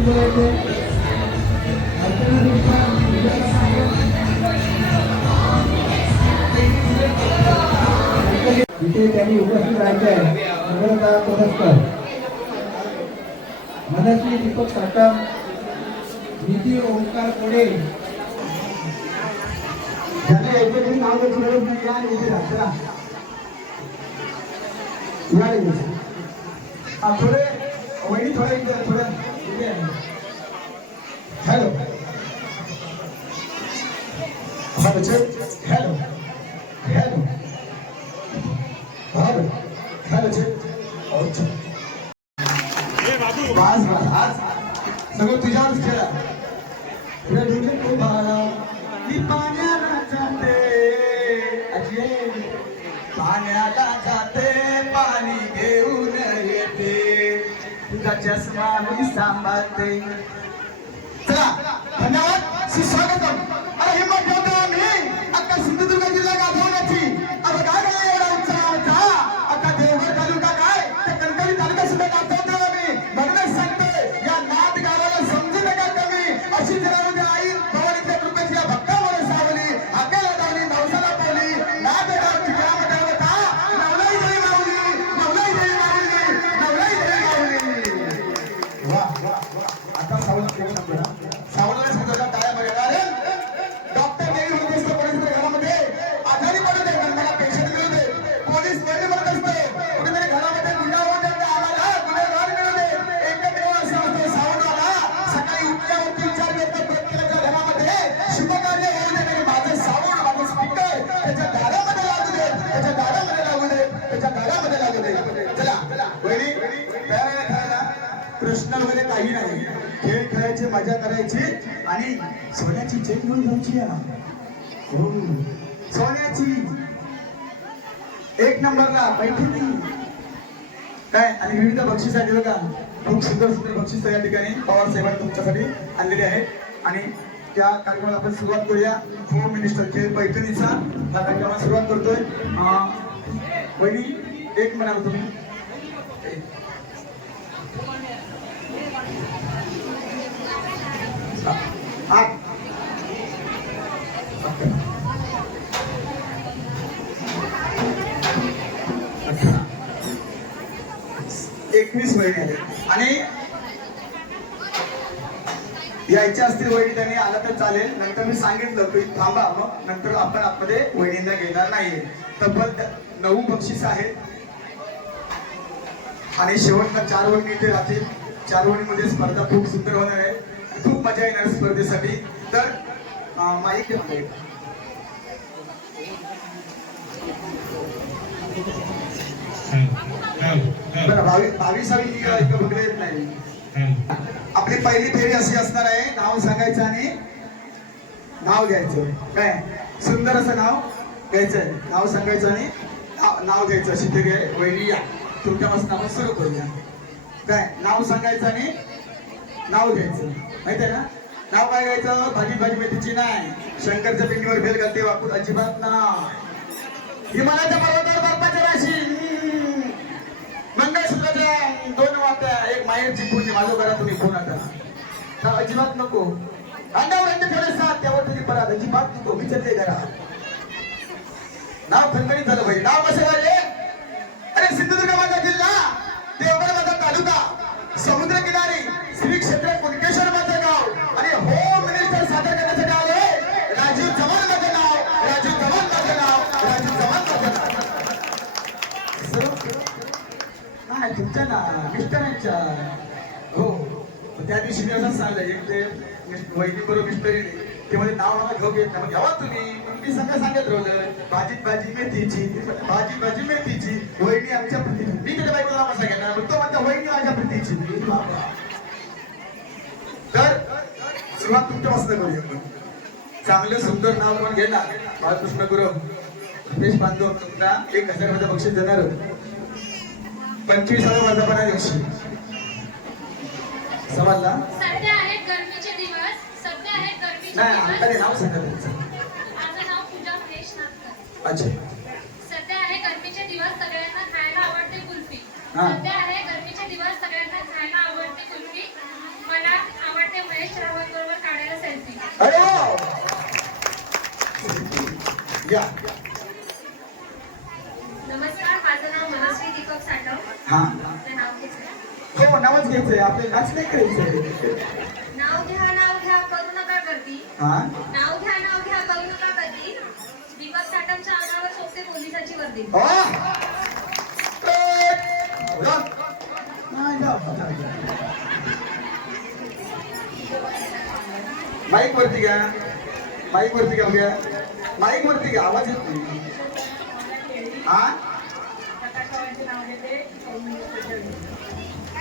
इथे त्यांनी उपस्थित राहायचे आहे मनस्वी दीपक साटम, निधी ओंकार कोडे यांना एकच नाव घेतलं नाही या निधी राहता या थोडे वहिनी थोडं हॅलो हॅलो हॅलो आज सगळं तुझ्यावरच खेळा पाण्याला जाते पाण्याला जाते पाणी घेऊन येते तुझा चष्मा मी सांभाळते. चला धन्यवाद सुस्वागतम. अरे हिम्मत ठेवतो आम्ही अख्खा सिंधुदुर्ग जिल्हा गाजवण्याची. अरे काय काय एवढा उत्साह अख्खा देवघर तालुका काय त्या कणकवली तालुका सुद्धा गाजवतो आम्ही. म्हणूनच सांगतोय या नाथ गावाला समजू नका कमी. अशी जनामध्ये आई भवानीच्या कृपेची या भक्तामुळे सावली अकेला दावली नवसाला पावली नाथ गावची ग्रामदेव होता नवलाई देवी माऊली नवलाई देवी माऊली नवलाई देवी माऊली. वा आता सावला केलं नंबर सावलाला सांगतो टाळ्या बघा. अरे डॉक्टर देवी म्हणत असतो पोलिस घरामध्ये आजारी पडत आहे मला पेशंट मिळू दे. पोलीस वेळ म्हणत असतो कुठेतरी घरामध्ये गुंडा होऊन आम्हाला गुन्हेगार मिळू दे. एकमेव असं असतं सावलाला सकाळी उठल्यावरती विचार करतो प्रत्येकाच्या घरामध्ये शुभकार्य होऊ दे आणि माझं सावड माझं स्पीकर त्याच्या दारामध्ये लागू दे त्याच्या दारामध्ये लागू दे त्याच्या दारामध्ये लागू दे. चला वहिनी प्रश्न वगैरे काही नाही. खेळ खेळायचे मजा करायची आणि सोन्याची चेन घेऊन जायची. हो सोन्याची एक नंबरला पैठणी काय आणि विविध बक्षीस आहेत बघा. खूप सुंदर सुंदर बक्षीस या ठिकाणी पवार साहेबांनी तुमच्यासाठी आणलेले आहेत आणि त्या कार्यक्रमाला आपण सुरुवात करूया. होम मिनिस्टर खेळ पैठणीचा हा कार्यक्रमाला सुरुवात करतोय. वहिनी एक म्हणाल तुम्ही एकवीस वहिनी आले आणि यायच्या असतील वहिनी त्यांनी आला तर चालेल. नंतर मी सांगितलं की थांबा मग नंतर आपण आतमध्ये वहिनींना घेणार नाहीये. तब्बल 9 बक्षीस आहेत आणि शेवटला 4 वहिनी इथे राहतील. 4 वहिनीमध्ये स्पर्धा खूप सुंदर होणार आहे. खूप मजा येणार स्पर्धेसाठी. तर माईक बावीसावी येत नाही. आपली पहिली फेरी अशी असणार आहे. नाव सांगायचं आणि नाव घ्यायचं. काय सुंदर असं नाव घ्यायचं. नाव सांगायचं आणि नाव घ्यायचं. अशी फेरी आहे. वहिनी या तुमच्यापासून आपण सुरू करूया. काय नाव सांगायचं आणि नाव घ्यायचं. माहिती आहे ना नाव काय घ्यायचं. भाजी भाजी मेथीची नाही. शंकरच्या पिंडीवर भेल घालते वाकून अजिबात नाही. हिमालयाच्या पर्वतावर बर्फाच्या राशी मंगळसूत्राच्या 2 वाट्या एक माहेरची पूर्ण माझं करा तुम्ही फोन आता अजिबात नको. अंगावर ठेवले 7 त्यावर तुझी परात अजिबात नको. विचारते घरा नाव खणखणीत झालं पाहिजे. नाव कसं पाहिजे. अरे सिंधुदुर्ग माझा जिल्हा देवगड माझा तालुका समुद्र किनारी श्री क्षेत्र कुणकेश्वर माझं गाव आणि होम मिनिस्टर सादर करण्यासाठी आले राजीव चव्हाण माझं नाव. राजीव चव्हाण माझं नाव. राजीव चव्हाण माझं नाव. नाही तुमच्या ना मिस्टरांच्या. हो त्या दिवशी मी असं सांगलं एक ते वहिनी बरोबर मिस्टरी ते म्हणजे नाव मला घेऊ घेत नाही. मग घ्यावा तुम्ही मी सगळं सांगत राहिलं. भाजीत भाजी मेथीची भाजी भाजी मेथीची वहिनी आमच्या प्रीतीची. मी त्याच्या बायकोला नाव असं घेणार तो म्हणता वहिनी माझ्या प्रीतीची. तर सुरुवात तुमच्यापासून करूया. चांगलं सुंदर नाव पण घेणार. बाळकृष्ण गुरव रुपेश बांधव तुमचा 1000 मध्ये बक्षीस देणार. 25व्या वर्धापना दिवशी समजला. सध्या आहेत गरमीचे दिवस. सध्या आहेत गरमीचे नाही दिवस. आता नाव सांगा तुमचं. माझं नाव पूजा महेश नागकर. अच्छा. सध्या आहे गरमीचे दिवस. सगळ्यांना खायला आवडते कुल्फी. सध्या आहे गरमीचे दिवस. सगळ्यांना खायला आवडते कुल्फी. मला या नमस्कार, माझं नाव मनस्वी दीपक साठव. हा आपलं नाव घ्यायचं. हो नावच घ्यायचंय आपले नाच नाही करायचंय. नाव घ्या करू नका करती. हा नाव घ्या करू नका करती. दीपक साठवच्या अंगावर सोपते पोलिसाची वर्दी. ओ नाही जा. माईक वरती घ्या, माईक वरती घ्या, माईक वरती घ्या, आवाज येत नाही. हा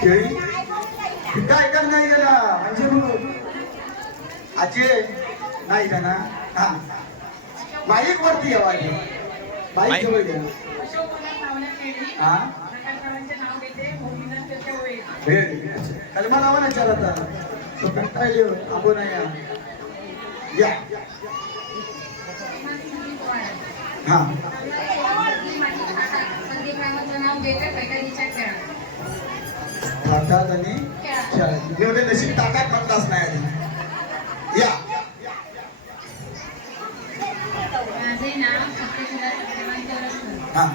केळी तिथं ऐकत नाही गेला म्हणजे आजी नाही का ना. हा माईक वरती घ्या, वाजी माईक जवळ घ्या. हा कलमा लावा ना चार आता तो कंटाळले आंबो नाही या. हा ताटात आणि खेळात एवढे नशीब ताटात म्हणताच नाही आधी. या माझे नाव सत्यशीला सत्यवान चौरसकर. हा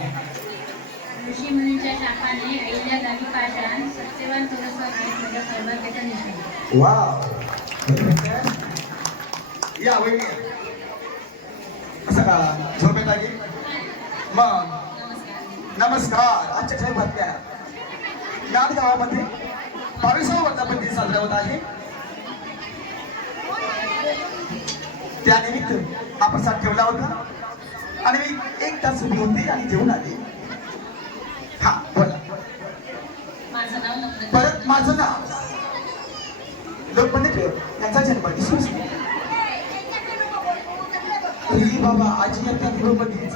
ऋषी मुनींच्या शाखाने आईल्या गावी पाषाण सत्यवान चौरसकर आहेत माझ्या सौभाग्याचा निशाण. वाव या वहिनी असं का झोपेत आली मग. नमस्कार. आजच्या काही बातम्या. नांद गावामध्ये 22वा वर्धापन साजरा होत आहे. त्यानिमित्त हा प्रसाद ठेवला होता आणि मी 1 तास उभी होती आणि जेवून आले. हा बोला. माझं नाव नम्रता. परत माझं नाव लोकमान्य टिळक यांचा जन्म 19 ही बाबा आजी यांच्या द्रौपदी.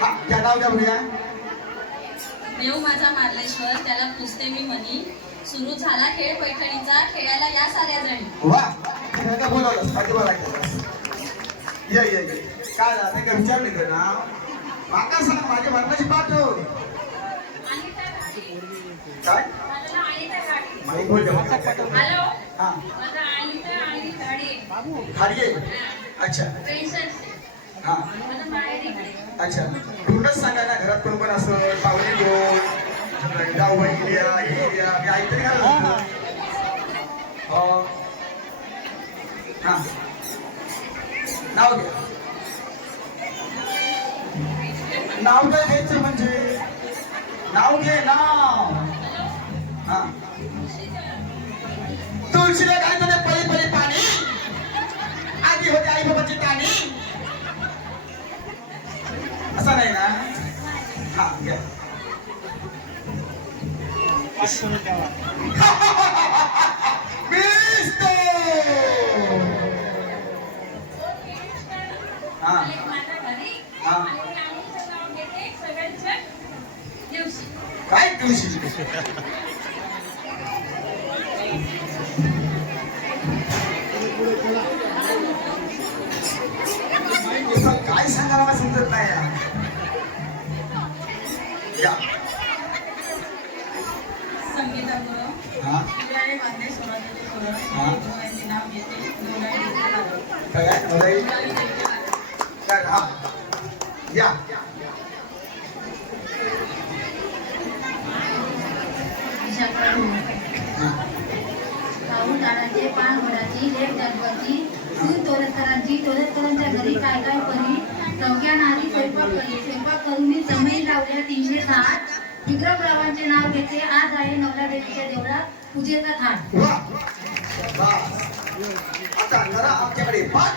हा त्या नाव द्या बघूया. देव माझा मार्लेश्वर त्याला पुजते मी मनी. सुरू झाला खेळ पैठणीचा, खेळायला या साऱ्या जणी. वा त्यांना बोलवलंस बाकी बोलायचं. ये ये ये काय झालं का विचारले का ना. माका सांग माझ्या मरणाची पाठव. आणि त्या गाडी. काय माझं नाव आणि त्या गाडी. माहिती बोल द्या. हॅलो. हा माझं आणि गाडी. खाली ये. अच्छा पेन्शन. हा माझं माहेरी गाडी. अच्छा पूर्णच सांगा ना घरात कोण कोण असं पाहुणे कोण जाऊबाई द्या हे द्या मी ऐकतरी घालत हा नाव घ्या. नाव काय घ्यायचं म्हणजे नाव घे नाव. हा तुळशीला काय तुझ्या पळी पळी पाणी आधी होते आई बाबाची ताणी. असं नाही ना. हा घ्या. Cristo! हा माझ्या घरी. हा आणि मी आईचं नाव घेते सगळ्यांच्या दिवशी. काय तुळशी. काय सांगा मला समजत नाही या. संगीता गुरु. हा इंद्राणी मार्लेश्वराचे गुरु. हा. यांचे नाव घेते दोघांनी. काय नवराई काय हा या. पाऊस झाडाचे पान वडाची लेप गणपती सून तोरसकरांच्या घरी काय काय परी चौक्या नारी स्वयंपाक करून जमीन लावल्या 360. विक्रमरावांचे नाव घेते. आज आहे नवला देवीच्या देवळात पूजेचा थाट. वा बस आता जरा आमच्याकडे पाठ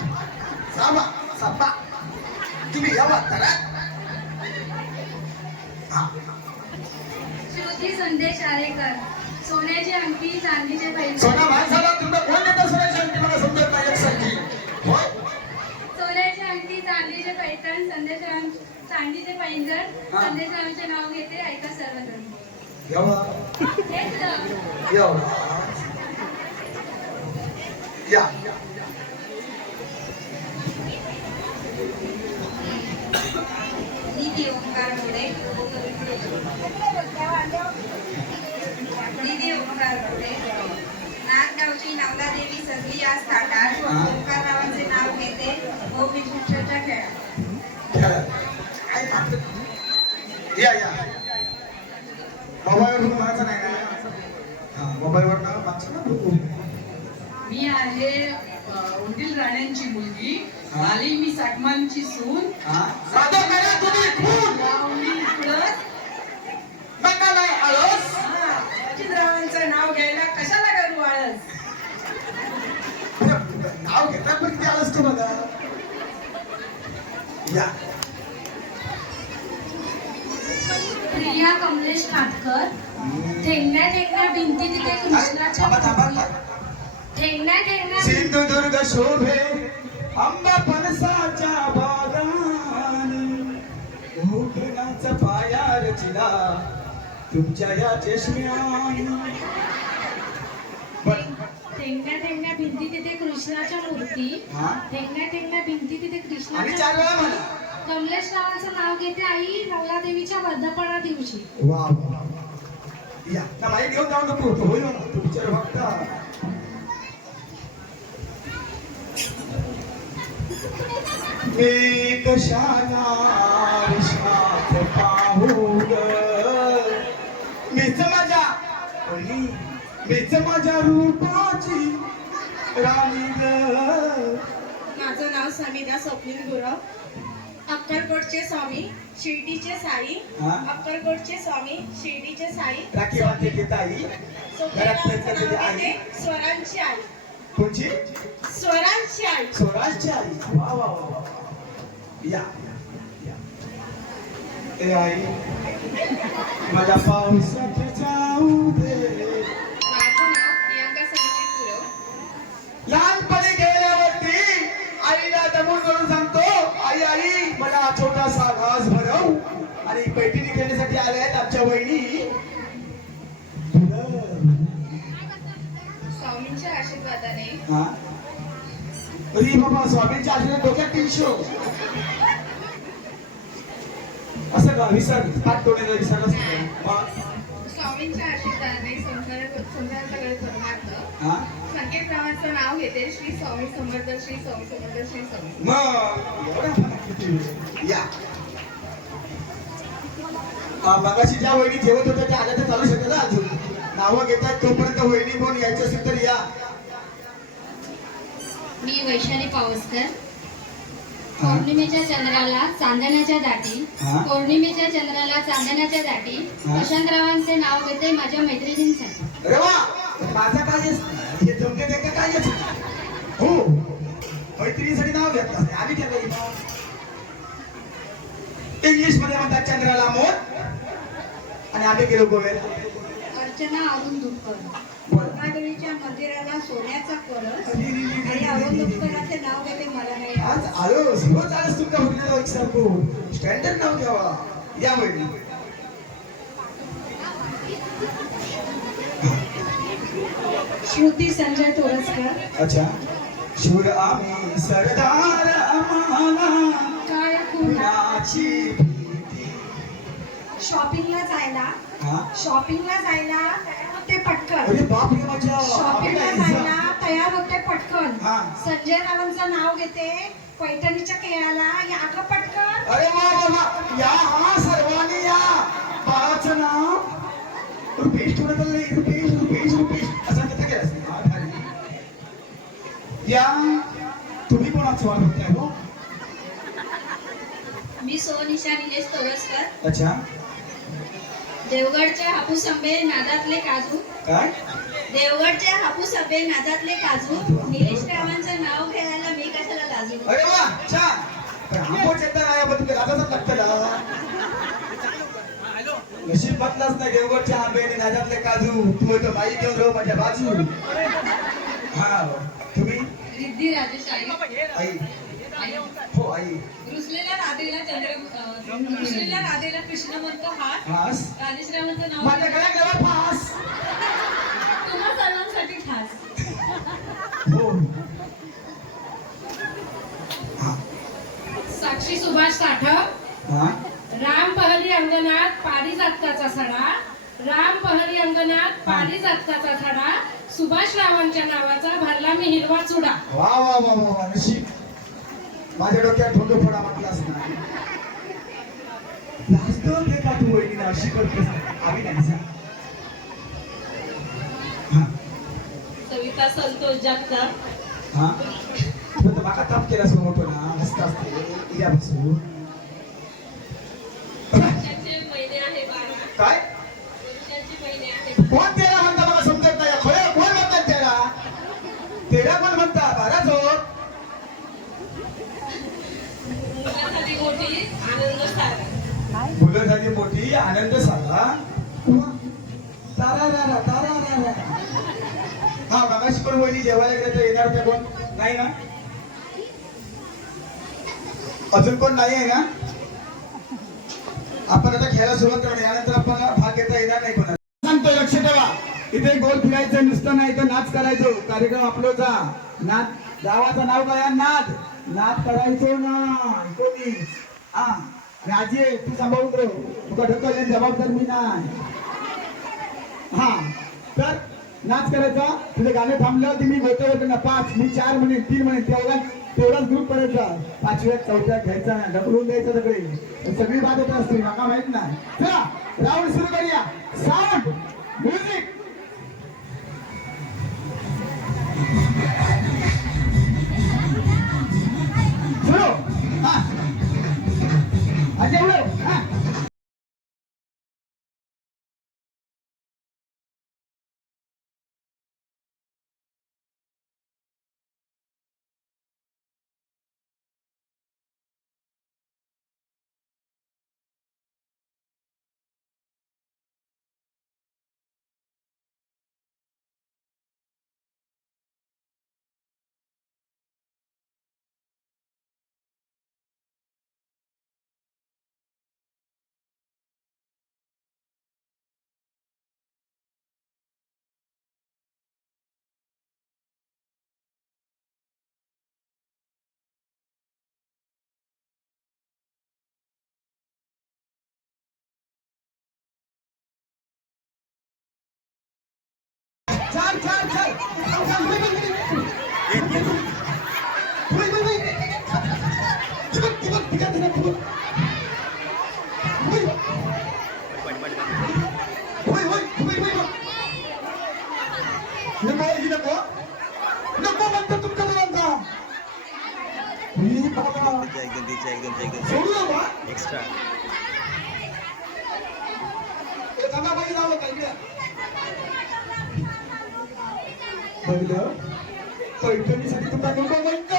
सामा सप्पा तुम्ही यावा करा. हा श्रुती संदेश आरेकर. सोन्याची अंगठी चांदीचे पैसे. सोना माणसाला तुमचा कोण देतं सोन्याची अंगठी मला समजत नाही एक संगती होय. सोन्याची अंगठी चांदीचे पैठण चांदीचे पैंजण. हा. संदेशरावांचे नाव घेते. ऐका सर्वजण. यावा हेच तर. यावा या. निधी ओंकार मोरे. निधी ओंकार मोरे. नागगावची नवला देवी सजली आज थाटात. हा. ओंकाररावांचे नाव घेते. गोपी कृष्णाच्या खेळा. खेळा. काय मात्र- या या मोबाईलवर म्हणायचं नाही ना. हा मोबाईलवर ना वाचा ना बघू. मी आहे उंदील राण्यांची मुलगी. आली मी साठमांची सून. हा साधं करा तुम्ही खून उंदील इकडं. नका नाही आळस. अजितरावांचं नाव घ्यायला कशाला करू आळस. नाव घेतात पण किती आळस तो बघा. या प्रिया कमलेश काटकर. ठेंगण्या ठेंगण्या भिंती तिथे कृष्णाच्या थांबा थांबा ठेंगण्या ठेंगण्या सिंधुदुर्ग शोभे आंबा फणसाच्या बागानी मोहनाचा पाया रचिला तुमच्या या चष्म्यानी. ठेंगण्या ठेंगण्या भिंती तिथे कृष्णाच्या मूर्ती. हा? ठेंगण्या ठेंगण्या भिंती तिथे आणि कृष्णाच्या 4 वेळा म्हणा. कमलेश रावांचं नाव घेते आई नवलादेवीच्या वर्धापना दिवशी. वा वा. या ना माहिती घेऊन जाऊ नको तो होईल म्हणा. तू विचार फक्त मी कशाला विश्वास पाहू ग मीच माझ्या वहिनी, मीच माझ्या रूपाची राणी ग. माझं नाव समिधा स्वप्नील गुरव. अक्कलकोटचे स्वामी शिर्डीचे साई. हा? अक्कलकोटचे स्वामी शिर्डीचे साई. राखी बांधली की ताई घरात प्रयत्न केले आई. स्वरांची आई. कोणची स्वरांची आई. स्वराजची आई. वा वा वा वा. या या. ए आई माझ्या पावसात जाऊ दे. माझं नाव प्रियांका संकेत गुरव. लहानपणी गेल्यावरती आईला दमून करून सांगतो आई आई मला छोटासा घास भरव. आणि पैठणी खेळण्यासाठी आल्या आहेत आमच्या वहिनी. स्वामींच्या आशीर्वादाने हा अरे बाबा स्वामींच्या आशीर्वाद डोक्यात 300 असं का विसर पाठ तोडलेलं विसरलंच नाही. मग स्वामींच्या आशीर्वादाने संसाराकडे परमार्थ हा संकेतरावांचं नाव घेते श्री स्वामी समर्थ श्री स्वामी समर्थ श्री स्वामी. मग एवढा फरक किती? या मगाशी ज्या वहिनी जेवत होत्या त्या आल्या तर चालू शकेल ना अजून. नावं घेतात तोपर्यंत वहिनी कोण यायचं असेल तर या. मी वैशाली पावसकर. पौर्णिमेच्या चंद्राला चांदण्याच्या दाटी. हा? पौर्णिमेच्या चंद्राला चांदण्याच्या दाटी. हा? वसंतरावांचे नाव घेते माझ्या मैत्रिणींसाठी. अरे वा माझा काय हे जमते ते काय येत हो मैत्रिणीसाठी नाव घेतलं आम्ही केलं इंग्लिश मध्ये म्हणतात चंद्राला मोर आणि आम्ही गेलो गोव्याला. अर्चना अरुण दुधकर. देवीच्या मंदिराला सोन्याचा कळस आणि अरुण दुधकराचे नाव घेते मला नाही आज आलो रोज आलोच तुमच्या होटलला विचारतो स्टँडर्ड नाव घ्यावा. या वहिनी श्रुती संजय तोरसकर. अच्छा शूर आम्ही सरदार आम्हाला काय कुणाची भीती. शॉपिंगला जायला हा जायला ते पटकन अरे बापरे माझ्या शॉपिंगला जायला तयार होते पटकन. हा. संजय रावांचं नाव घेते पैठणीच्या केळाला या अगं पटकन. अरे वा वा वा या हा सर्वांनी या. बाळाचं नाव रुपेश थोडं रुपेश रुपेश रुपेश असं कसं केलं असेल. हा, भारी. या तुम्ही कोणाचं वाट होत्या हो. मी सोनिशा निलेश तोरसकर. अच्छा देवगडच्या हापूस आंबे नादातले काजू. काय देवगडच्या हापूस आंबे नादातले काजू. निलेश रावांचं नाव घ्यायला मी कशाला लाजू. अरे वा छान. पण आंबोट येतात नाही पण तुला राजाचाच लागतं ना. नशीब बदलाच नाही देवगडच्या आंबे आणि नादातले काजू. तू तर बाई घेऊन राहू माझ्या बाजू. हा तुम्ही रिद्धी राजेश आई. आई हो आई रुसलेल्या राधेला कृष्ण म्हणतो हास. हास राजेश रावांचं नाव माझ्या गळ्यात गळा फास. तुम्हा सर्वांसाठी खास. हो हा साक्षी सुभाष साठव. हा राम पहरी अंगणात पारिजातकाचा सडा. राम पहरी अंगणात पारिजातकाचा सडा. सुभाष रावांच्या नावाचा भरला मी हिरवा चुडा. वा वा वा वा वा नशीब माझ्या डोक्यात धोंडो फोडा म्हटलास ना लाजतो ते का तू वहिनी अशी करतेस आम्ही नाही सांग. हा सविता संतोष जगताप. हा तू तर बाका ताप केला सो मोठो ना हसत असते या बसू वर्षाचे महिने आहे 12. काय वर्षाचे महिने आहे कोण तेरा म्हणता मला समजत नाही खरं कोण म्हणतात तेरा कोण म्हणता बारा जो मुलासाठी मोठी आनंद सारा. मुलं झाली मोठी आनंद साला तारा रारा तारा रारा. हा मागाशी पण वहिनी जेवायला गेले तर येणार त्या कोण नाही ना अजून कोण नाही आहे ना. आपण आता खेळायला सुरुवात करणार यानंतर आपल्याला भाग घेता येणार नाही कोणाला सांगतो. लक्ष ठेवा इथे गोल फिरायचं नुसतं नाही तर नाच करायचो. कार्यक्रम आपलोचा नाच गावाचं नाव काय नाद नाच करायचो ना कोणी हा राजे तू सांभाळून ठेव तुका ढकल जबाबदार मी नाही. हा तर नाच करायचा तुझे गाणे थांबलं की मी बोलतो ना 5 मी 4 म्हणे 3 म्हणे तेवढाच ग्रुप करायचा. 5व्या 4थ्या घ्यायचा ढकलून द्यायचं सगळे सगळी बात होत असते माका माहित नाही. चला राऊंड सुरू करूया. साऊंड म्युझिक सुरू. हा अजय हा चल चल चल नको म्हणतो तुमच्या मुलांचा सोडू नका एक्स्ट्रा बाई जावं काय बघलं पैठणीसाठी तुला नको म्हणतो.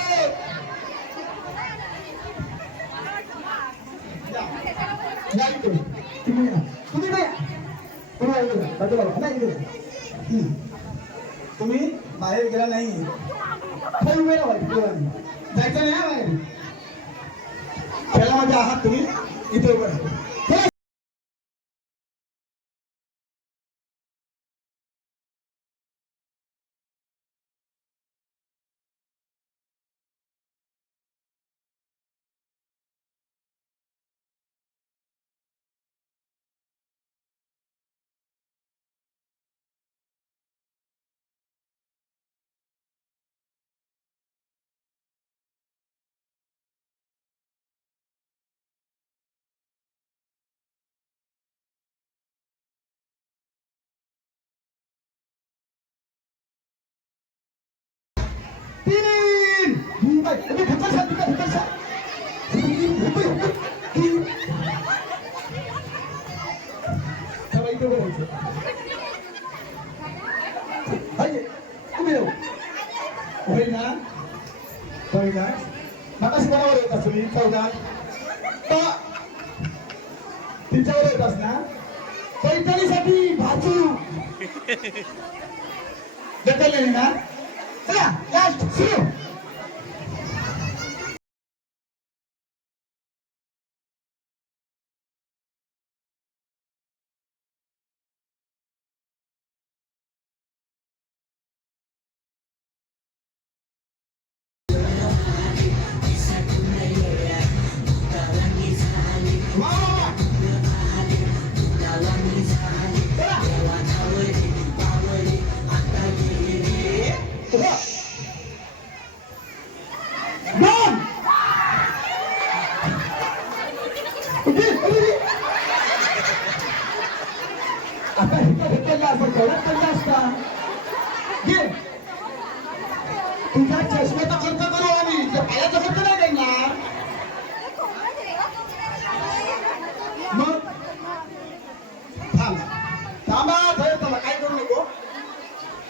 तुम्ही बाहेर गेला नाही जायचं नाही बाहेर खेळामध्ये आहात तुम्ही इथे उभं राहा. मागाशी बरोबर होतास तुम्ही 14 तिच्यावर होतास ना पैठणीसाठी भाजू ढकलले ना. चला लास्ट सुरू.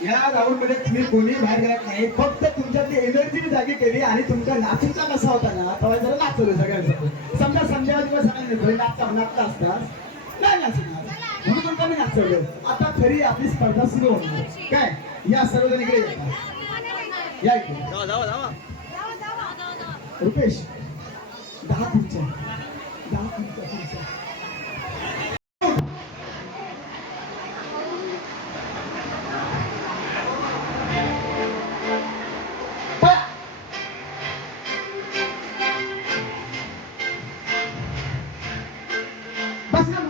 या राऊंड मध्ये तुम्ही कोणी बाहेर गेलात नाही, फक्त तुमच्यातली एनर्जी जागी केली आणि तुमचा नाचूचा कसा होता ना तेव्हा जरा नाचवलं सगळ्यांसोबत. समजा संध्या दिवस सगळ्यांनी नाचता असतास नाही नाचणार म्हणून तुमचा मी नाचवलं. आता खरी आपली स्पर्धा सुरू होणार. काय या सर्वजण इकडे येतात. या इकडे रुपेश 10 खुर्च्या 10 खुर्च्या. बस ना.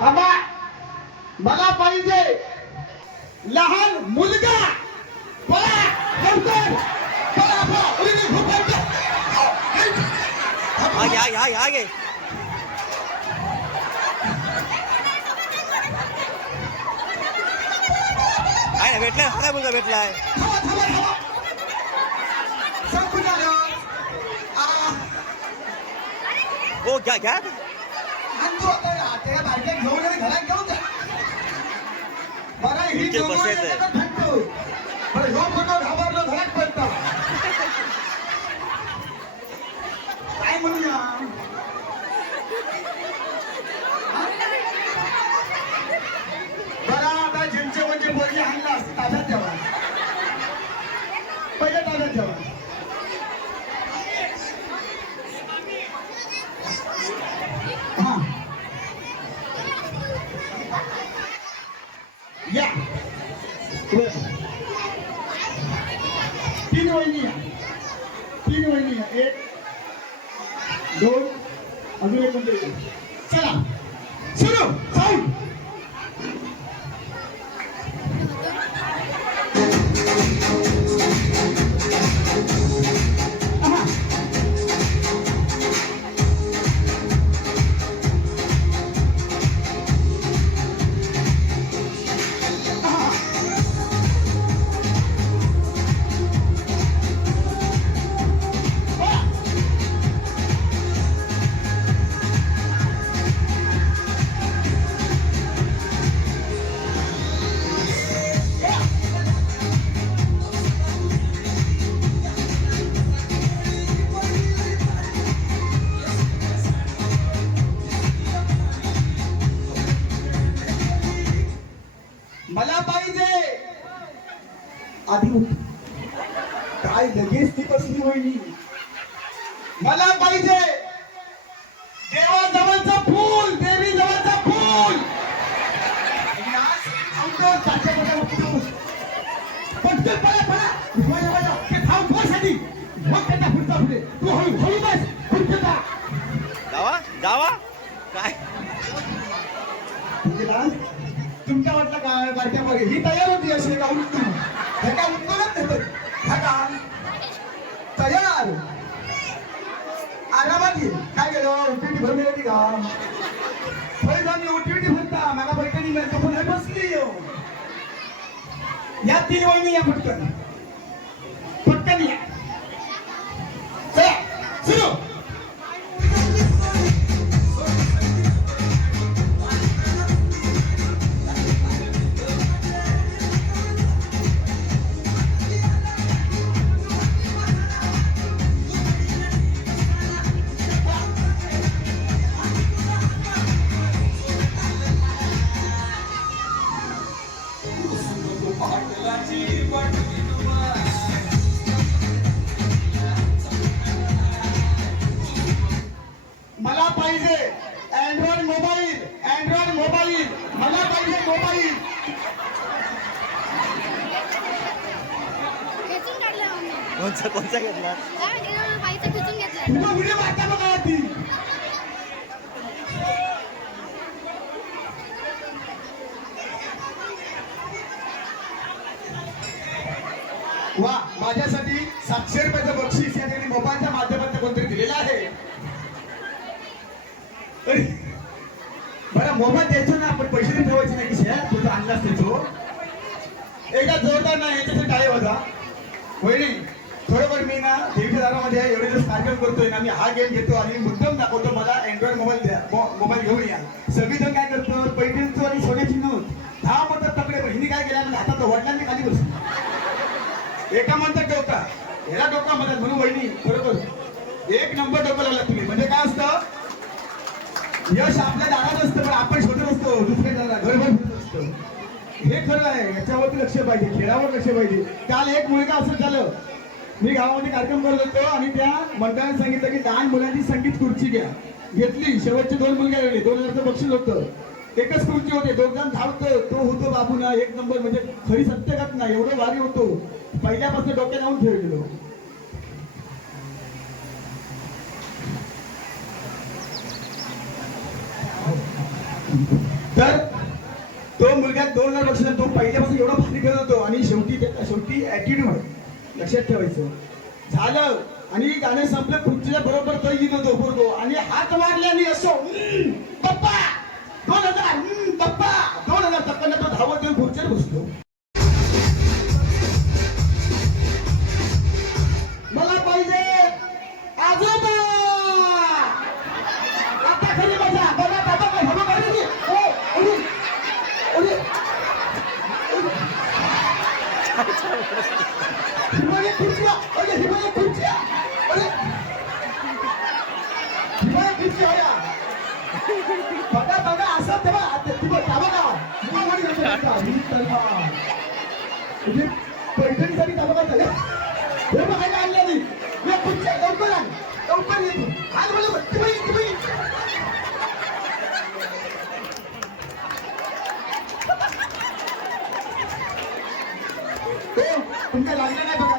बाबा मला पाहिजे लहान मुलगा. पळा लवकर पळा पळा. उडी घुमवायची. आगे काय ना भेटलाय काय मुलगा भेटलाय. थांबा थांबा थांबा. संपून झालं. हो घ्या घ्या अंतू होता ना ते बाहेर घेऊन आणि घरात घेऊन जा. बरं ही इथे दोघं बसायचंय. एकत्र थांबतो. बरं ह्यो फोटो घाबरलो घरात पडतो. काय म्हणूया बरं आता ज्यांचे म्हणजे पोरगी आणला असते ताब्यात ठेवा. पहिले ताब्यात ठेवा. हा या तीन वहिनी या. तीन वहिनी या. 1 2 अजून एक म्हणजे चला सुरू साऊंड. मला पाहिजे आधी उठ. काय लगेच ती कसली वहिनी. मला पाहिजे देवाजवळचं फूल. देवी जवळचं फूल. पटकन पळा पळा. ते थांब कोणासाठी मग त्यांना पुढचा पुढे. तू हळू हळू बस पुढचा. जावा जावा काय तुमच्या वाटलं काय बारक्या मागे ही तयार होती अशी का उठतो. हे काय उत्तरच देतो. हा का तयार आरामात ये. काय गेलं उठीटी भरली होती का थोडी जाऊन उठीटी भरता मला बैठणी मिळतो पण हे बसली हो. या 3 वहिनी या पटकन पटकन या. चला सुरू. पाटलाची वाटली मला पाहिजे मोबाईल. खेचून काढला मम्मी. कोणचा घेतला? काय माहिती, बाईचं खेचून घेतलं. तुला व्हिडिओ मारता बघा ती. वा, माझ्यासाठी 700 रुपयाचं बक्षीस या ठिकाणी मोबाईलच्या माध्यमातून कोणतरी दिलेलं आहे. अरे, बरं मोबाईल द्यायचो ना, आपण पैसे नाही ठेवायचे नाही खिशात. तुझा अंदाज देतो. एकदा जोरदार ना याच्यासाठी टाळे बघा. वहिनी, बरोबर मी ना देवीच्या दारामध्ये एवढे दिवस कार्यक्रम करतोय ना, मी हा गेम घेतो आणि मुद्दाम दाखवतो मला अँड्रॉइड मोबाईल द्या, मोबाईल घेऊन या. सगळीजण काय करतो, पैठणीचं आणि सोन्याची नोट 10 म्हणतात तकडे. हिने काय केलं म्हणजे हातात वडिलांनी खाली बसतो. एका म्हणतात डोका, ह्याला डोका म्हणतात. म्हणून वहिनी बरोबर 1 नंबर डोकं लावला तुम्ही. म्हणजे काय असतं, यश आपल्या दारात असतं पण आपण शोधत असतो दुसऱ्या दारात, घरभर फिरत असतो. हे खरं आहे. याच्यावरती लक्ष पाहिजे, खेळावर लक्ष पाहिजे. काल एक मुलगा असं झालं, मी गावामध्ये कार्यक्रम करत होतो आणि त्या मंडळाने सांगितलं की 10 मुलांची संगीत खुर्ची घ्या. घेतली. शेवटचे 2 मुलगे आले. 2000चं बक्षीस होतं. एकच खुर्ची होते. 2 जण धावतो. तो होतो बाबूना 1 नंबर. म्हणजे खरी सत्य घटना. एवढं भारी होतो. पहिल्यापासून डोक्यात लावून ठेवलेलो. तर तो मुलगा 2 बक्षीस. तो पहिल्यापासून एवढा भारी खेळत होतो आणि शेवटी ऍटिट्यूड लक्षात ठेवायचं. झालं आणि गाणे संपलं. खुर्चीच्या बरोबर तो येत होतो पोरगो आणि हात मारले आणि असो पप्पा 2000 पप्पा 2000 टक्क्यांना तो धावत येऊन खुर्चीवर बसतो. मला पाहिजे आजोबा. आता खरी मजा बघा. बाबा काय हवं करायची. हिमालय खुर्च्या. अरे हिमालय खुर्च्या. अरे हिमालय खुर्ची होया. बघा बघा असं तेव्हा पैठणीसाठी दाबा झालं. हे बघायला आणलं नाही. खुर्च्या लवकर आण. लवकर येतो. आज मला तुमच्या लागलं नाही बघा.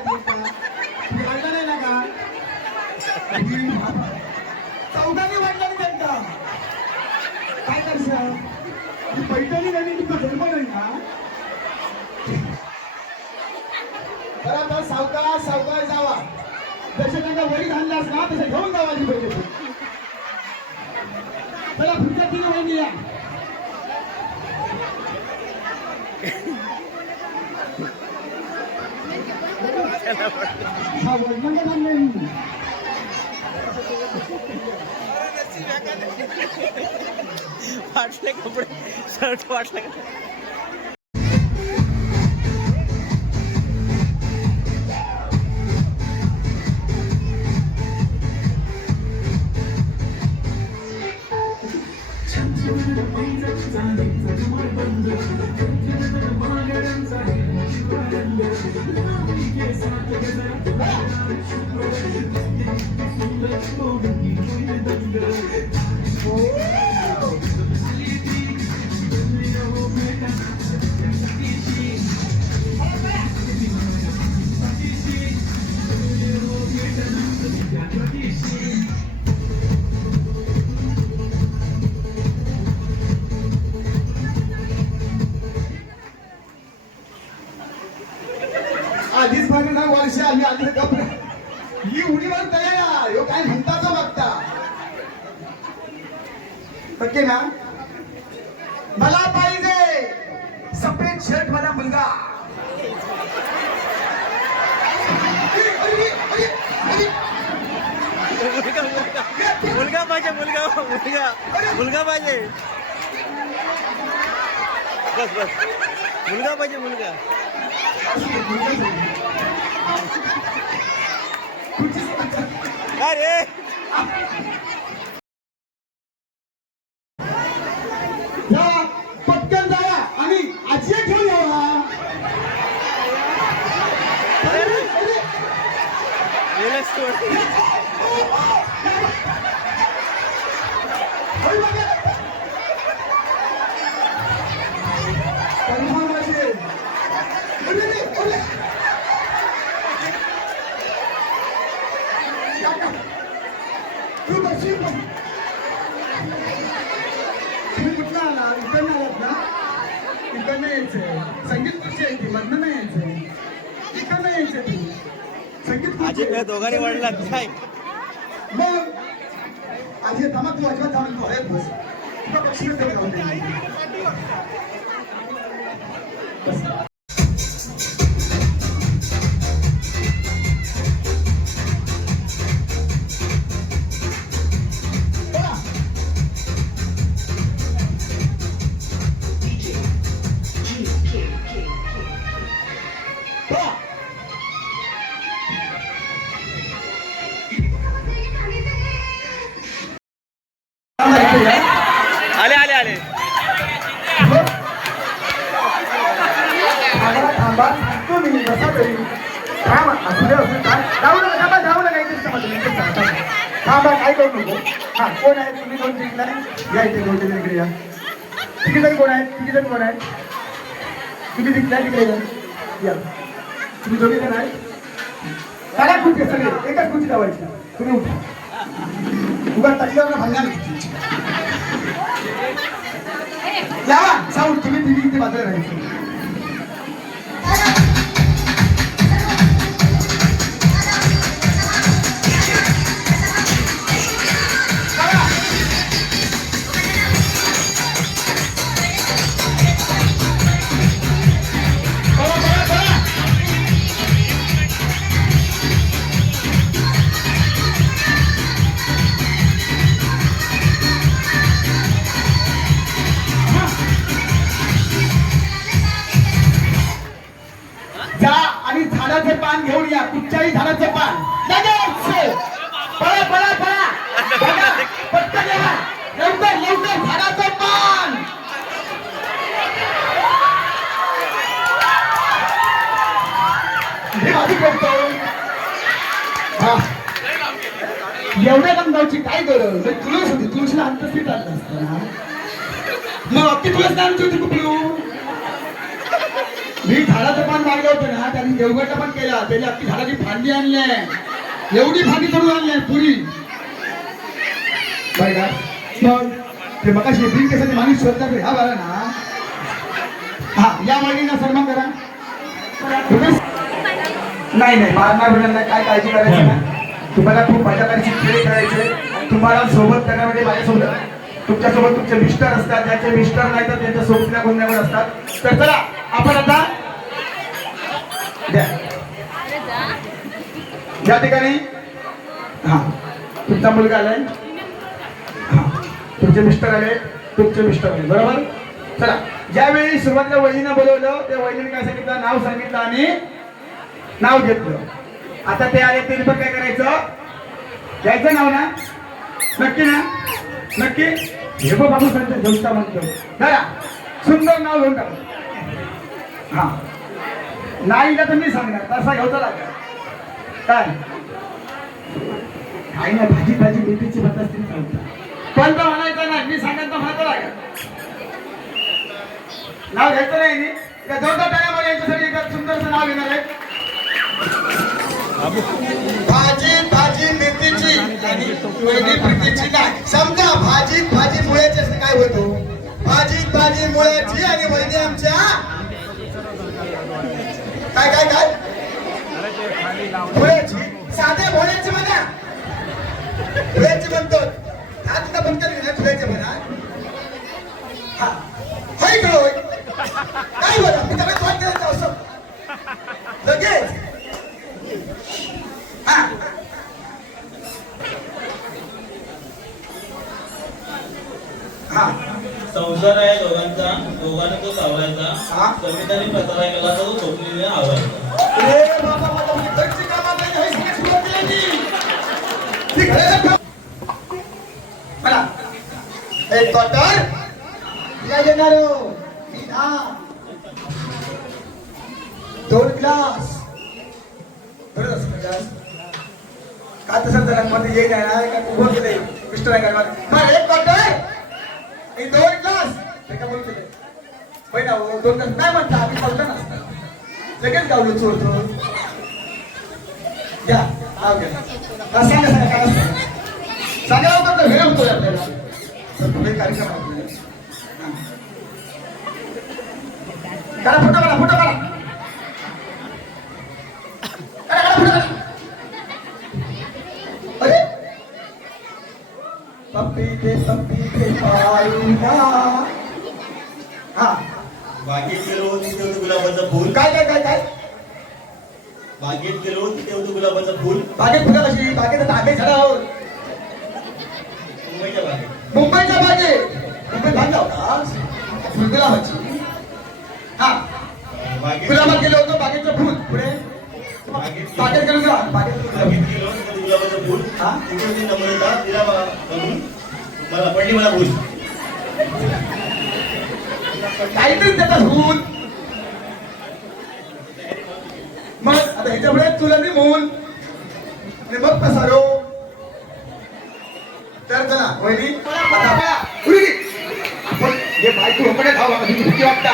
लागलं नाही ना का. चौघांनी वाटलं नाही त्यांचा. काय करणार पैठणी नाही. तुमचा जन्म नाही ना. बरं आता सावकाश सावकाश जावा. जसे त्यांना वरी घाललास ना तसे घेऊन जावायची पहिले. चला पुढच्या 3 वहिनी या. हा वजन का झालं. वाटले कपडे शर्ट वाटले. आधीच माझं नाव वर्ष आम्ही आधी कपडे ही उडीवर तयार. ह्यो काय म्हणता का बघता. ओके ना. मला पाहिजे सफेद शर्ट वाला मुलगा. मुलगा पाहिजे. मुलगा पाहिजे. बस मुलगा पाहिजे. मुलगा अरे जा पटकन जावा आणि आजी घेऊन यावा. यायचंय संगीत खुर्ची आहे ती मधनं नाही यायचंय इकडं नाही यायचं ती संगीत खुर्ची दोघांनी वाढला काय मग आजी थांबा तू अजिबात जाऊन तू आहेत बस तुला बक्षीस देत राहू दे. बस. आले आले आले थांबा सांगतो मी बसा तरी थांबा असू दे असू काय जाऊ नका इथे थांबा काय करू नको हा कोण आहे तुम्ही दोन जिंकला या इथे दोन जण इकडे या तिघी जण कोण आहेत तिघी जण कोण आहेत तुम्ही जिंकला तिकडे या तुम्ही दोघी जण आहे सगळ्या खुर्ची सगळे एकच खुर्ची लावायची तुम्ही उठा उगा टकल्यावर भांडणार यावा साऊंड तुम्ही तिघी इथे बाजूला राहायचं जा आणि झाडाचे पान घेऊन या कुठच्याही झाडाचे पान लगेच पळा पळा पळा बघा, पटकन या लवकर लवकर झाडाचं पान हे आधी करतो हा एवढ्या रंगाची काय गरज तुळस होती तुळशीला अंतस्थित चाललं असतं ना मग अख्खी तुळस आणली होती कुठून मी झाडाचं पान मागलं होतं ना त्यांनी देवगडला पण केला त्याने अख्खी झाडाची फांदी आणली आहे एवढी फांदी तोडून आणली आहे पुरी बरं का मग ते मगाशी बिन केसाची माणूस शोधतात हा बरा ना हा या महिन्यांना सन्मान करा नाही नाही मारणार बिरणार नाही काय काळजी करायची ना तुम्हाला खूप मजा करायची खेळ खेळायचे तुम्हाला सोबत करण्यामध्ये माझ्यासोबत तुमच्यासोबत तुमचे मिस्टर असतात ज्यांचे मिस्टर नाही तर त्यांच्या सोबतीला कोणत्यावर असतात तर चला आपण आता द्या या ठिकाणी हा तुमचा मुलगा आलाय हा तुमचे मिस्टर आले तुमचे मिस्टर आले बरोबर चला ज्यावेळी सुरुवातीला वहिनीनं बोलवलं त्या वहिनीने काय सांगितलं नाव सांगितलं आणि नाव घेतलं आता ते आले तरी पण काय करायचं घ्यायचं नाव ना नक्की ना नक्की हे बघ बाबू सांगतो जेवता म्हणतो जरा सुंदर नाव घेऊन टाका हा नाहीला तर मी सांगणार तसा घेऊचा लागला काय काही नाही भाजी भाजी मेथीची भात असते पण तो म्हणायचं नाही मी सांगेन तो म्हणायचं लागेल नाव घ्यायचं नाही त्या जोरदार टाळ्यामध्ये यांच्यासाठी एक सुंदरचं नाव घेणार आहे भाजी भाजी मेथीची आणि वहिनी प्रीतीची नाही समजा भाजीत भाजी मुळ्याची असं काय होतो भाजीत भाजी मुळ्याची आणि वहिनी आमच्या काय काय काय मुळ्याची साध्या भोळ्याची म्हणा फुल्याची म्हणतो हा तुला बंद केली फुल्याची म्हणा हा होय का होय काय बरं मी त्याला कॉल करायचं असं लगेच हा हा संसार आहे दोघांचा दोघांना तो चालवायचा कविताने पत्रा केला तर तो झोपलेला आवडायचा ए बाबा बाबा मी घरची कामं नाही हे सगळं सुरुवात केली ती घराचं काम मला एक क्वार्टर काय देणार हो मी ना 2 ग्लास बरं असं ग्लास का तसं जरा मध्ये येईल ना का उभं केलंय मिस्टर आहे का मग एक क्वार्टर 2 ग्लास ते का बोलते पहिला 2 ग्लास काय म्हणता आम्ही बोलतो ना लगेच गावलो चोरतो घ्या आव घ्या सांगा सांगा काय सांगा लवकर तर वेळ होतोय आपल्याला तर पुढे कार्यक्रम आपल्याला काढा फोटो काढा फोटो काढा अरे पप्पी ते पाळूया हा बागेत गेलो तिथे होतं गुलाबाचं फुल काय काय काय काय बागेत गेलो तिथे होतं गुलाबाचं फुल बागेत फुलं कशी बागेत आंबे झाडावर मुंबईच्या बागेत मुंबईच्या मुंबईत बांधला होता फुलगुलाबाची हा बागेत गुलाबात गेलो होतो बागेचं फुल पुढे बागेत गेलो का बागेत बागेत गेलो तिथे गुलाबाचं फुल हा तिथे होती नम्रता तिला बघून मला पडली मला भूल काहीतरी त्याचा फुल मग आता ह्याच्यापुढे तुला मी म्हणून आणि मग पसारो तर चला वहिनी आता उडी घे. आपण हे बायको होकडे धावा कधी भीती वाटता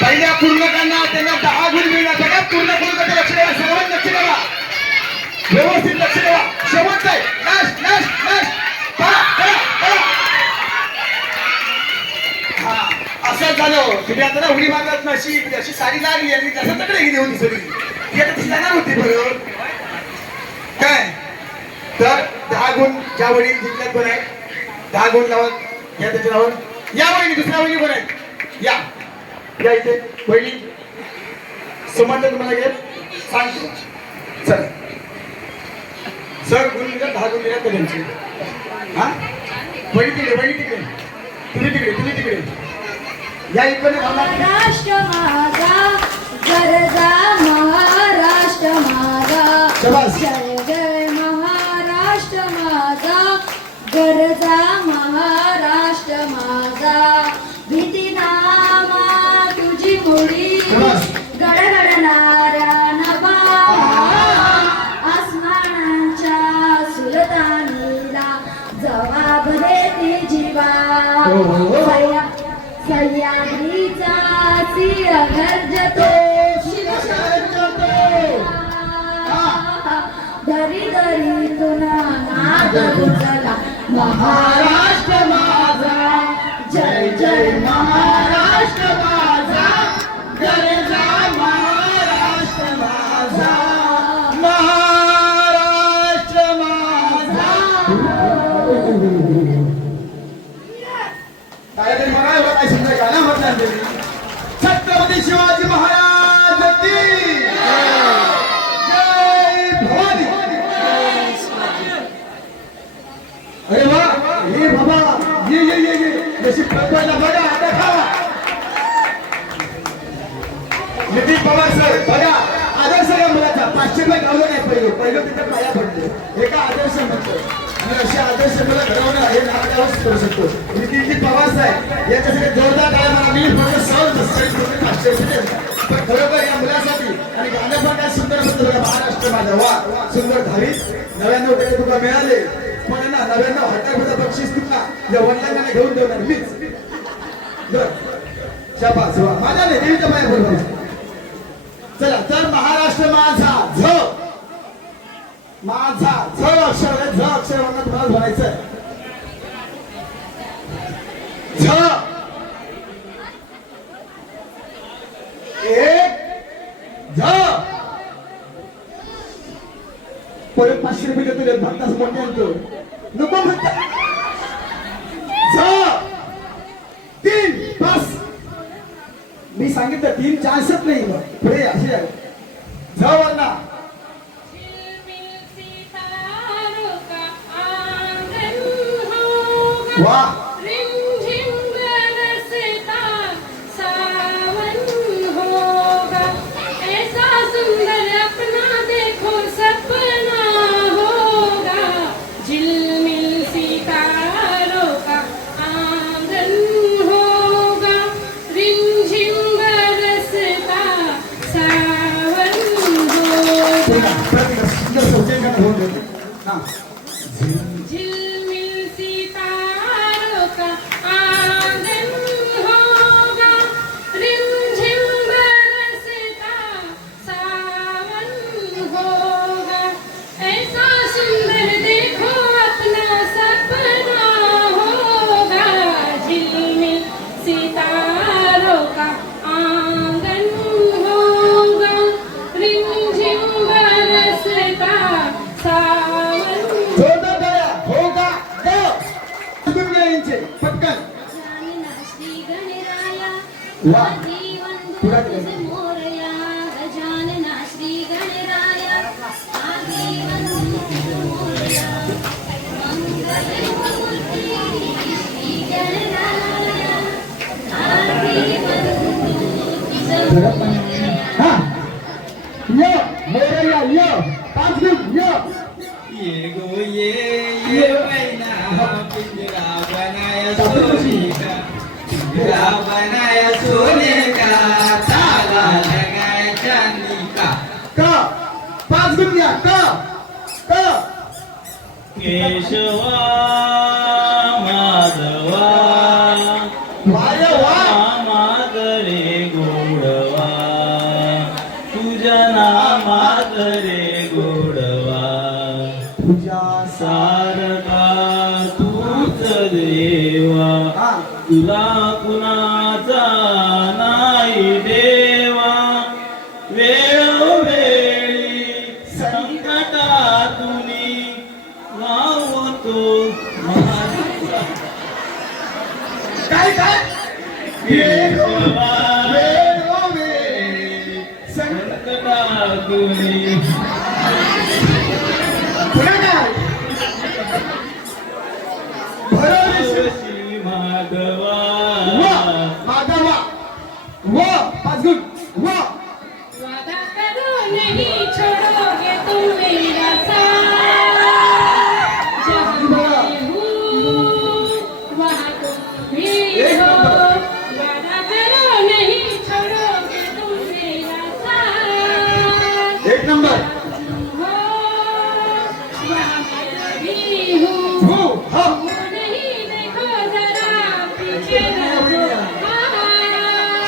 पहिल्या पूर्ण करणार त्यांना 10 गुण मिळणार सगळ्यात पूर्ण करून लक्ष द्यावा सर्वांनी लक्ष द्यावा व्यवस्थित लक्ष द्यावा शेवट आहे लास्ट लास्ट लास्ट असं झालं तुम्ही आता ना उडी मारत नशी अशी साडी लागली आणि कसं तकडे गेली होती सगळी ती आता ती जाणार होती बरोबर काय तर 10 गुण ज्या वडील जिंकल्यात कोण आहेत 10 गुण लावत या त्याच्या लावत या वहिनी दुसऱ्या वहिनी कोण आहेत या इथे वहिनी समजलं तुम्हाला घे सांगतो चल सर गुण दिला 10 गुण दिला त्यांचे हा वहिनी तिकडे तुम्ही तिकडे या इकडे महाराष्ट्र माझा गरजा महाराष्ट्र माझा शाबास. जय जय महाराष्ट्र माझा गरजा महाराष्ट्र माझा भीती नामा तुझी मुडी शाबास. गडगडणाऱ्या नभा आसमानांच्या सुलतानीला जवाब देते जीवा सह्याद्रीचा सिंह गर्जतो दरी दरीतून नाद रुजला महाराष्ट्र माझा जय जय महाराष्ट्र माझा गरजा महाराष्ट्र माझा महाराष्ट्र माझा काहीतरी म्हणायला काय समजा गाणं म्हटलं तरी छत्रपती शिवाजी महाराज की जय भवानी अरे वा ये बाबा ये जशी प्रकल्पला बघा आता खावा नितीन पवार सर बघा आदर्श या मुलाचा 500 रुपये गावलं नाही पहिलं तिथं पाया पडले एका आदर्श म्हणतो आणि अशा आदर्श मुलं घडवणं हे नावाच करू शकतो नितीनजी पवार साहेब याच्यासाठी जोरदार टाळ्या म्हणा मी फक्त सहज नसतं 500 रुपये पण खरोखर या मुलासाठी आणि गाणं पण काय सुंदर बघा महाराष्ट्र माझा वा सुंदर धावीत 99% तुला मिळाले पण ना 99 बक्षीस तुला या वडिलांना घेऊन देणार मीच शाबास वा माझ्या नाही देवीच्या पाया बरोबर चला तर महाराष्ट्र माझा झ अक्षर आहे झ अक्षर म्हणून तुम्हाला म्हणायचं झ एक झ परत 500 रुपये देतो भक्ताच मोठे आणतो नको म्हणता झ 3 5 मी सांगितलं 3 चान्सच नाही पुढे असे आहे झ वरना वाह वा आधी पुढे वंदू तुझे मोरया गजानना श्री गणराया आधी वंदू तुझे मोरया मंगलमूर्ती श्री गणराया आधी वंदू तुझे मोरया हा य मोरया य 5 मिनिट य ये गो ये मैना पिंजरा बनाया सोने का पिंजरा बनाया सोने का ताला लगाया चांदी का क 5 मिनिट या क केशवा माधवा वाय वा मागरे गोडवा तुझ्या नामात रे गोडवा तुझ्या सारखा तूच देवा हा तुला कुणाचा नाही देवा वेळोवेळी संकटातून वावतो महादेवा. काय काय केशवा वेळोवेळी संकटातून पुढे काय भरवली श्री माधवा माधवा व 5 मिनिट व वादा करो नहीं छोड़ोगे तुम मेरा साथ जहाँ मैं हूँ वहाँ तुम भी हो वादा करो नहीं छोड़ोगे तुम मेरा साथ 1 नंबर हो वहाँ मैं भी हूँ हो हा नहीं देखो जरा पीछे देखो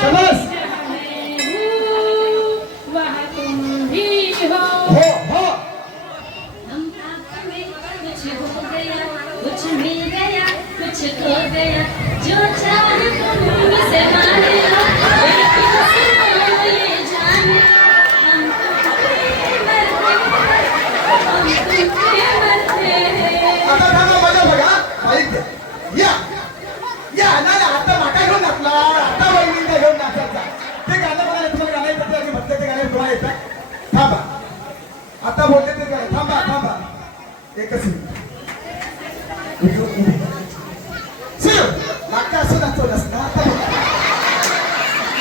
शाबाश जहाँ मैं हूँ वहाँ तुम भी हो हो हो हम आपस में कुछ हो गया कुछ मिल गया कुछ खो गया जो चाहे तुम से माने लो लेकिन सिर्फ ये जाने हम तुमसे मरते हैं आता थांबा बघा बघा माहिती या या ना ना आता माटा घेऊन नाचला आता वहिनीला घेऊन नाचायचा ते गाणं बघायला तुम्हाला गाणं येतं आणि म्हटलं ते गाणं तुम्हाला येतं थांबा आता बोलते ते गाणं थांबा थांबा एकच मिनिट सुरू मागच्या असं नाचवलंस ना आता बघा.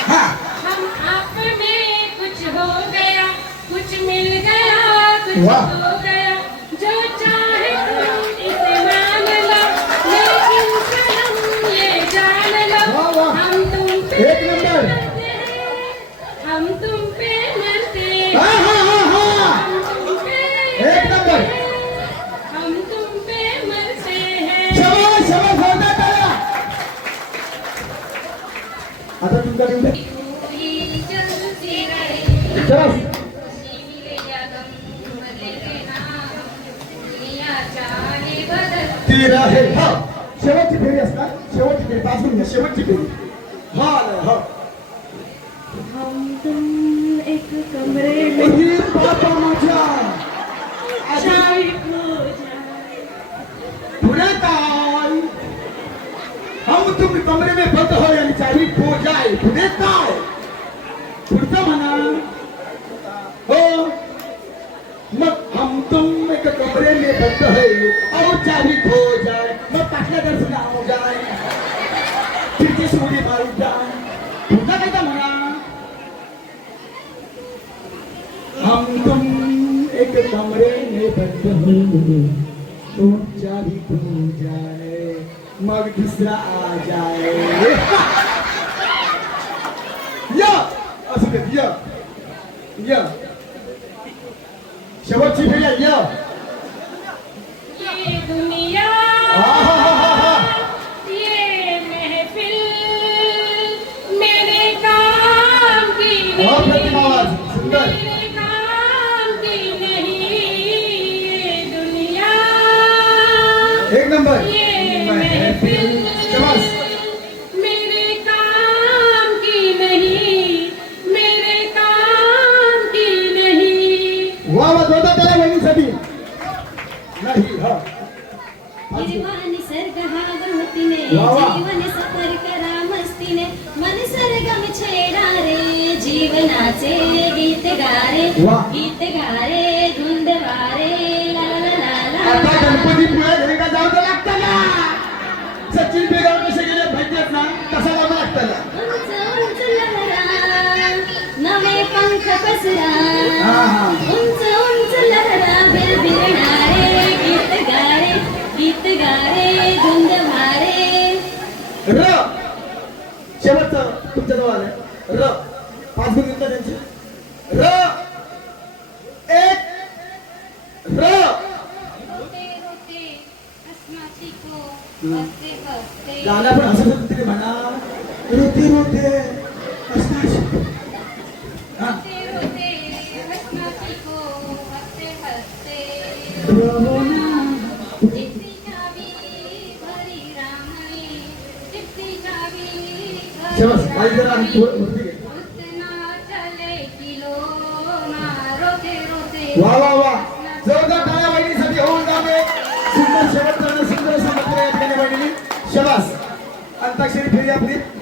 हा हम आप में कुछ हो गया कुछ मिल गया कुछ वाह. हो गया जो चाहे तुम इसे मान लो लेकिन सनम ये जान लो वाह, वाह. हम तुम पे एक नंबर. मरते हैं हम तुम पे मरते हा हैं हा हा हा हम तुम पे एक नंबर. मरते हैं, हम तुम पे मरते हैं शाबाश शाबाश होता त्याला आता तुमचा निवड पूरी जलती रही शाबाश तीर आहे हा शेवटची फेरी असतात शेवटची फेरी 5 मिनिट शेवटची फेरी हा आलं, हा हम तुम एक कमरे में ही बाबा माझ्या चाय खो जाए पुढे काय हम तुम कमरे में बंद हो आणि चावी खो जाए पुढे काय पुढचं म्हणा हो मग हम तुम एक कमरे में बंद है और चाबी खो जाए मग पाटल्या दर्शन हो जाए खिडकी सोडी मारू जाए पुन्हा काय म्हणा हम तुम एक कमरे में बंद हो और चाबी खो जाए मग दुसरा आ जाए या असं कर या शेवटची फेरी आहे या ये दुनिया ये महफिल मेरे काम की बहुत नहीं प्रतिम आवाज, सुंदर. मेरे काम की नहीं ये दुनिया एक नंबर ये महफिल शाबाश मेरे काम की नहीं मेरे काम की नहीं वा वा दोता त्याला वहिनीसाठी नाही हा हिरवा निसर्ग हा गमतीने वा वा. जीवन सफर करा मस्तीने मन सरगम छेडारे जीवनाचे गीत गारे वा. गीत गारे धुंद वारे ला ला ला आता ला गणपती पुढे घरी का जाऊ तर लागतं ना. सचिन बेगाव कसे गेले माहितीयेत ना, तसा जावं लागतं ना. उंच उंच लहरा नवे पंख पसरा हा, हा. उंच उंच लहरा बिरबिरणारे गीत गारे धुंद मारे र शेवटचं तुमच्या जवळ आलंय. र 5 गुण घेतलं त्यांची. र एक र रोते रोते अस्माची को हसते हसते गाणं पण असं तरी म्हणा. रोते रोते अस्माची. हा. रोते रोते अस्माची को हसते हसते रवना. चित्ती जावी भरी रामणी चित्ती जावी शेवट काही जरा आणि वरती घे. उतना चले किलो ना रोते रोते वा वा वा. जोरदार